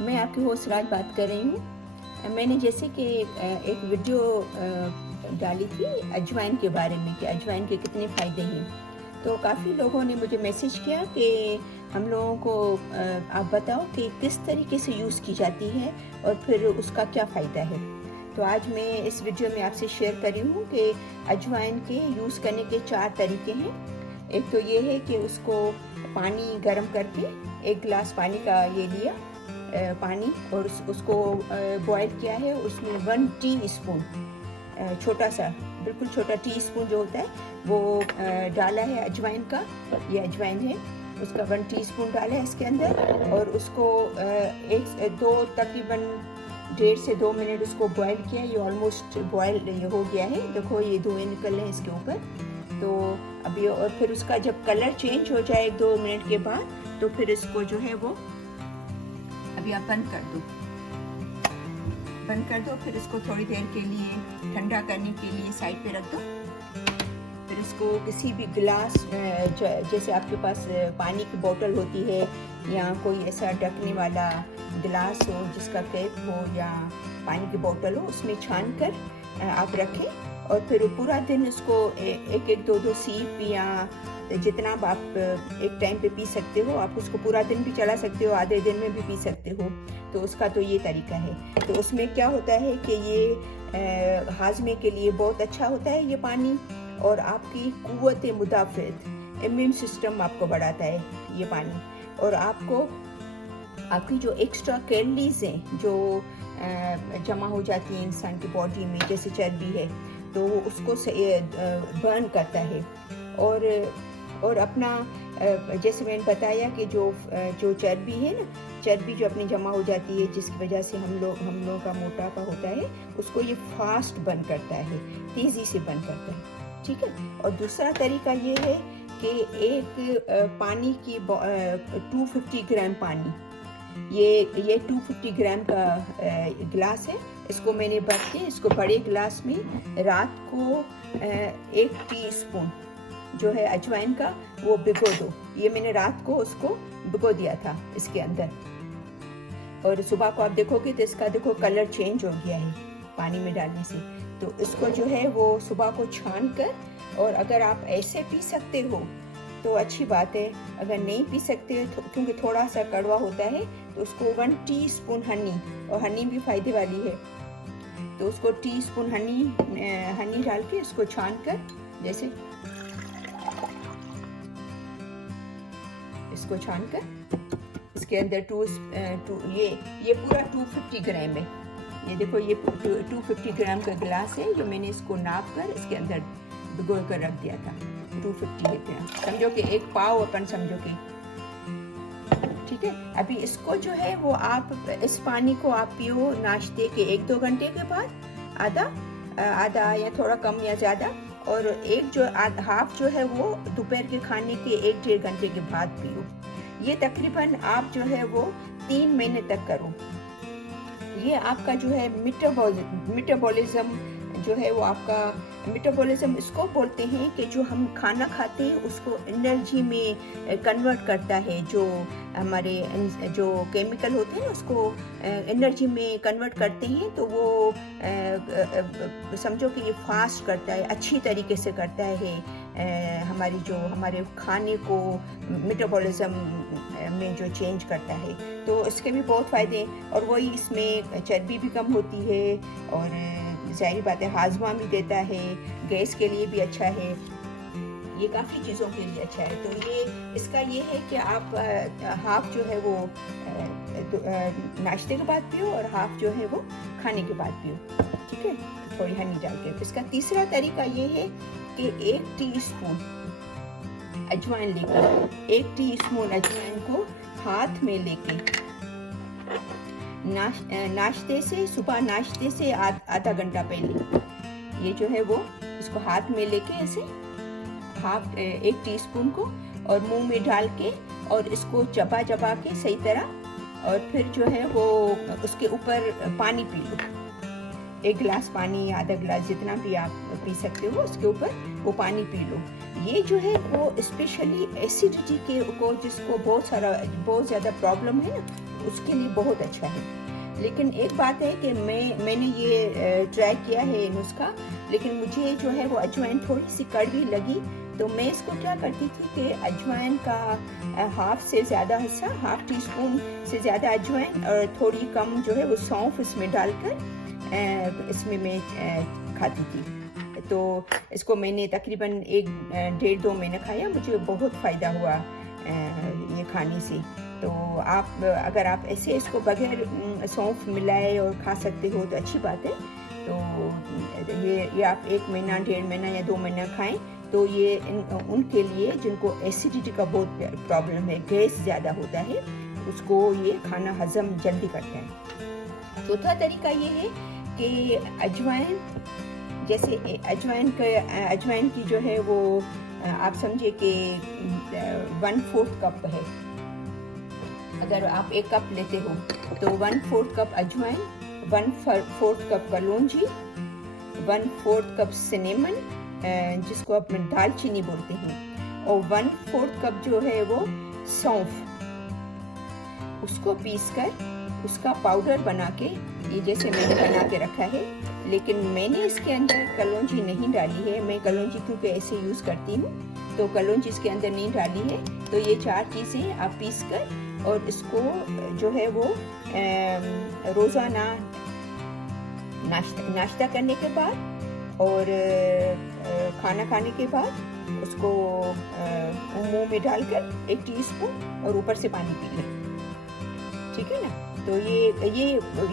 मैं आपकी होस्ट राज बात कर रही हूँ। मैंने जैसे कि एक वीडियो डाली थी अजवाइन के बारे में कि अजवाइन के कितने फ़ायदे हैं, तो काफ़ी लोगों ने मुझे मैसेज किया कि हम लोगों को आप बताओ कि किस तरीके से यूज़ की जाती है और फिर उसका क्या फ़ायदा है। तो आज मैं इस वीडियो में आपसे शेयर कर रही हूँ कि अजवाइन के यूज़ करने के 4 तरीके हैं। एक तो ये है कि उसको पानी गर्म करके 1 गिलास पानी का ये लिया पानी और उसको बॉईल किया है। उसमें 1 टीस्पून छोटा सा बिल्कुल छोटा टीस्पून जो होता है वो डाला है अजवाइन का। ये अजवाइन है, उसका 1 टीस्पून डाला है इसके अंदर और उसको तकरीबन 1.5 से 2 मिनट उसको बॉईल किया। ये ऑलमोस्ट बॉयल हो गया है, देखो ये धुएँ निकल रहे हैं इसके ऊपर। तो अभी और फिर उसका जब कलर चेंज हो जाए 2 मिनट के बाद तो फिर इसको जो है वो अभी आप बंद कर दो। फिर इसको थोड़ी देर के लिए ठंडा करने के लिए साइड पे रख दो। फिर इसको किसी भी गिलास जैसे आपके पास पानी की बोतल होती है या कोई ऐसा ढकने वाला गिलास हो जिसका कैप हो या पानी की बोतल हो, उसमें छान कर आप रखें और फिर पूरा दिन उसको एक 2 सीप या जितना आप एक टाइम पे पी सकते हो। आप उसको पूरा दिन भी चला सकते हो, आधे दिन में भी पी सकते हो। तो उसका तो ये तरीका है। तो उसमें क्या होता है कि ये हाजमे के लिए बहुत अच्छा होता है ये पानी, और आपकी कुव्वत मुदाफ़त इम्यून सिस्टम आपको बढ़ाता है ये पानी। और आपकी जो एक्स्ट्रा कैलोरीज हैं जो जमा हो जाती हैं इंसान की बॉडी में, जैसे चर्बी है, तो उसको बर्न करता है। और अपना जैसे मैंने बताया कि जो चर्बी है ना, चर्बी जो अपनी जमा हो जाती है जिसकी वजह से हम लोगों का मोटापा होता है, उसको ये फास्ट बर्न करता है, तेज़ी से बर्न करता है। ठीक है। और दूसरा तरीका ये है कि एक पानी की 250 ग्राम पानी, ये 250 ग्राम का गिलास है। इसको मैंने भर के इसको बड़े गिलास में रात को 1 टीस्पून जो है अजवाइन का वो भिगो दो। ये मैंने रात को उसको भिगो दिया था इसके अंदर, और सुबह को आप देखोगे तो इसका देखो कलर चेंज हो गया है पानी में डालने से। तो इसको जो है वो सुबह को छान कर, और अगर आप ऐसे पी सकते हो तो अच्छी बात है। अगर नहीं पी सकते क्योंकि थोड़ा सा कड़वा होता है, तो उसको 1 टीस्पून हनी, और हनी भी फायदे वाली है, तो उसको टीस्पून हनी डाल के इसको छान कर, जैसे इसको छान कर इसके अंदर ये पूरा 250 ग्राम है। ये देखो ये 250 ग्राम का गिलास है जो मैंने इसको नाप कर इसके अंदर भिगो कर रख दिया था। 250 ग्राम समझो कि 1 पाव अपन समझो कि, ठीक है। अभी इसको जो है वो आप इस पानी को आप पियो नाश्ते के 1-2 घंटे के बाद, आधा या थोड़ा कम या ज़्यादा, और हाफ जो है वो दोपहर के खाने के 1-1.5 घंटे के बाद पियो। ये तकरीबन आप जो है वो 3 महीने तक करो। ये आपका जो है मेटाबॉलिज्म जो है वो आपका मेटाबॉलिज्म इसको बोलते हैं कि जो हम खाना खाते हैं उसको एनर्जी में कन्वर्ट करता है। जो हमारे जो केमिकल होते हैं उसको एनर्जी में कन्वर्ट करते हैं, तो वो समझो कि ये फास्ट करता है, अच्छी तरीके से करता है हमारे खाने को मेटाबॉलिज्म में जो चेंज करता है। तो इसके भी बहुत फ़ायदे हैं, और वही इसमें चर्बी भी कम होती है, और ज़ाहिर बात है हाजमा भी देता है, गैस के लिए भी अच्छा है, ये काफ़ी चीज़ों के लिए अच्छा है। तो इसका ये है कि आप हाफ जो है वो नाश्ते के बाद पियो और हाफ जो है वो खाने के बाद पियो, ठीक है, थोड़ी हनी डाल के। इसका तीसरा तरीका ये है कि 1 टीस्पून अजवाइन लेकर 1 टीस्पून अजवाइन को हाथ में लेके सुबह नाश्ते से आधा घंटा पहले ये जो है वो इसको हाथ में लेके ऐसे 1 टीस्पून को और मुंह में डाल के और इसको चबा के सही तरह, और फिर जो है वो उसके ऊपर पानी पी लो। 1 गिलास पानी, आधा गिलास, जितना भी आप पी सकते हो उसके ऊपर वो पानी पी लो। ये जो है वो स्पेशली एसिडिटी को जिसको बहुत ज़्यादा प्रॉब्लम है ना, उसके लिए बहुत अच्छा है। लेकिन एक बात है कि मैंने ये ट्राई किया है नुस्खा, लेकिन मुझे जो है वो अजवाइन थोड़ी सी कड़वी लगी। तो मैं इसको क्या करती थी कि अजवाइन का हाफ से ज़्यादा हिस्सा, हाफ टी स्पून से ज़्यादा अजवाइन और थोड़ी कम जो है वो सौंफ इसमें डालकर इसमें मैं खाती थी। तो इसको मैंने तकरीबन 1-1.5-2 महीने खाया, मुझे बहुत फ़ायदा हुआ ये खाने से। तो आप अगर आप ऐसे इसको बगैर सौंफ मिलाए और खा सकते हो तो अच्छी बात है। तो ये आप 1 महीना, 1.5 महीना या 2 महीना खाएं तो ये उनके लिए जिनको एसिडिटी का बहुत प्रॉब्लम है, गैस ज़्यादा होता है, उसको ये खाना हजम जल्दी करता है। चौथा तरीका ये है कि अजवाइन, जैसे अजवाइन की जो है वो आप समझे कि 1/4 कप है। अगर आप 1 कप लेते हो तो 1/4 कप अजवाइन, 1/4 कप कलौंजी, 1/4 कप सिनेमन जिसको आप दालचीनी बोलते हैं, और 1/4 कप जो है वो सौंफ, उसको पीसकर उसका पाउडर बना के, ये जैसे मैंने बना के रखा है। लेकिन मैंने इसके अंदर कलौंजी नहीं डाली है, मैं कलौंजी क्योंकि ऐसे यूज़ करती हूँ तो कलौंजी इसके अंदर नहीं डाली है। तो ये 4 चीज़ें आप पीस कर और इसको जो है वो रोज़ाना नाश्ता करने के बाद और खाना खाने के बाद उसको मुंह में डालकर 1 टीस्पून और ऊपर से पानी पी लें, ठीक है ना। तो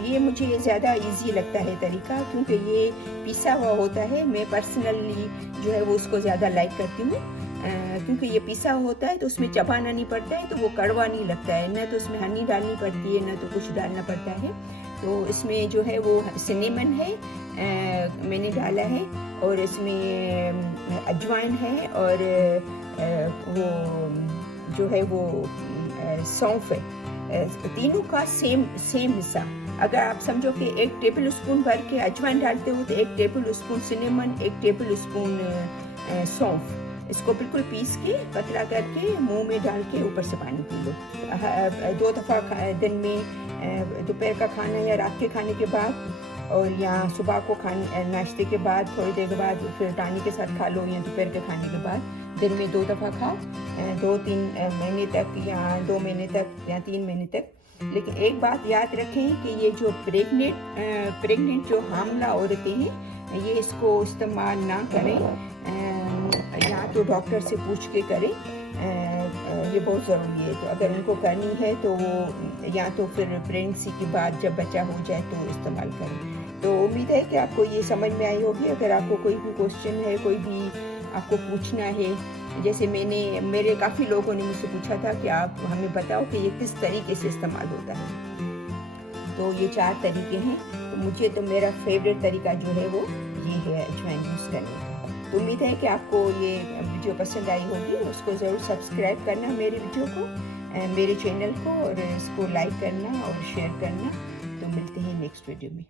ये मुझे ज़्यादा इजी लगता है तरीका, क्योंकि ये पिसा हुआ होता है। मैं पर्सनली जो है वो उसको ज़्यादा लाइक करती हूँ, क्योंकि ये पिसा होता है तो उसमें चबाना नहीं पड़ता है, तो वो कड़वा नहीं लगता है, ना तो उसमें हनी डालनी पड़ती है, ना तो कुछ डालना पड़ता है। तो इसमें जो है वो सिनेमन है, मैंने डाला है, और इसमें अजवाइन है, और वो जो है वो सौंफ है। तीनों का सेम हिस्सा। अगर आप समझो कि 1 टेबल स्पून भर के अजवाइन डालते हो तो 1 table spoon cinnamon, 1 table spoon सौंफ, इसको बिल्कुल पीस के पतला करके मुंह में डाल के ऊपर से पानी पी लो। 2 दफ़ा दिन में, दोपहर का खाना या रात के खाने के बाद, और या सुबह को नाश्ते के बाद, थोड़ी देर के बाद फिर टानी के साथ खा लो, या दोपहर के खाने के बाद दिन में 2 दफ़ा खाओ, 2-3 महीने तक या 2 महीने तक या 3 महीने तक। लेकिन एक बात याद रखें कि ये जो प्रेग्नेंट जो हामला औरतें हैं, ये इसको इस्तेमाल ना करें, या तो डॉक्टर से पूछ के करें, ये बहुत ज़रूरी है। तो अगर उनको करनी है तो वो या तो फिर प्रेगनेंसी के बाद जब बच्चा हो जाए तो इस्तेमाल करें। तो उम्मीद है कि आपको ये समझ में आई होगी। अगर आपको कोई भी क्वेश्चन है, कोई भी आपको पूछना है, जैसे मेरे काफ़ी लोगों ने मुझसे पूछा था कि आप हमें बताओ कि ये किस तरीके से इस्तेमाल होता है। तो ये 4 तरीके हैं। तो मुझे तो मेरा फेवरेट तरीका जो है वो ये है अजवाइन यूज़ करने का। तो उम्मीद है कि आपको ये वीडियो पसंद आई होगी। उसको ज़रूर सब्सक्राइब करना मेरे वीडियो को, मेरे चैनल को, और इसको लाइक करना और शेयर करना। तो मिलते हैं नेक्स्ट वीडियो में।